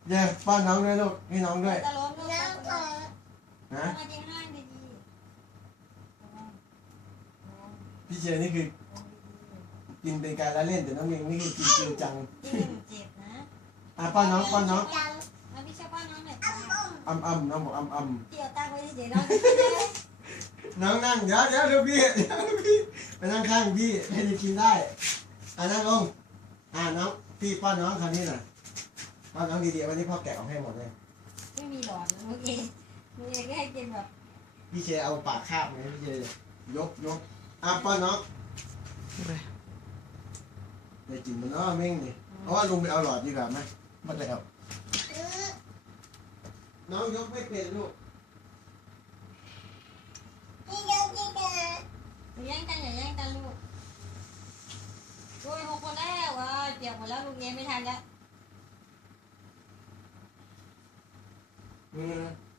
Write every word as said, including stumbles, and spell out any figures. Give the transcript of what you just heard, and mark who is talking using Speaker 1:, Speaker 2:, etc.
Speaker 1: เดี๋ยวป้อนน้องด้วยลูกให้น้องด้วย
Speaker 2: จะล้มลูก
Speaker 3: น้
Speaker 2: จะ
Speaker 3: อง
Speaker 2: ล้
Speaker 3: เอ๋
Speaker 2: ม
Speaker 1: นะ
Speaker 2: มาจริงห้างดีๆ
Speaker 1: พี่เชยนี่คือกินเป็นการละเล่นแต่น้องเมงนี่คือกินจริงจัง
Speaker 2: จริงเจ็บนะ
Speaker 1: อ่ะป้อนน้องป้อนน้อง
Speaker 3: จัง
Speaker 2: มาพี่ช่วยป้อนน้องหน่อย
Speaker 3: อ้ำอ้ำ
Speaker 1: อ่ำอ่ำน้องบอกอ่ำอ่
Speaker 2: เกี่ยวตั้งไว้เฉยๆน้องกินเลย
Speaker 1: ำน้องนั่งเดี๋ยวเดี๋ยวเดี๋ยวพี่เดี๋ยวพี่ไปนั่งข้างพี่ให้ได้กินได้อ่ะนั่งลงอ่ะน้องพี่ป้อนน้องคราวนี้หน่อยป้อนน้องดีๆวันนี้พ่อแกะออกให้หมดเลย
Speaker 2: ไม่มีหลอดนะลูกเองลูกเองก็ให้กินแบบ
Speaker 1: พี่เชยเอาปากคาบไงพี่เชยยกยกอ่ะป้อนน้องได้กินมันเนาะเม่งนี่เพราะว่าลุงไปเอาหลอดดีกว่าไหมมันแล้วน้องยกไม่เป็นลูก
Speaker 3: นี่เดี๋ยวนี่เดี๋ยว
Speaker 2: อย่าแย่งกันอย่าแย่งกันลูกโอ้ยหกคนแล้วอ่ะเปียกหมดแล้วลูกเองไม่ทันแล้ว
Speaker 1: อืม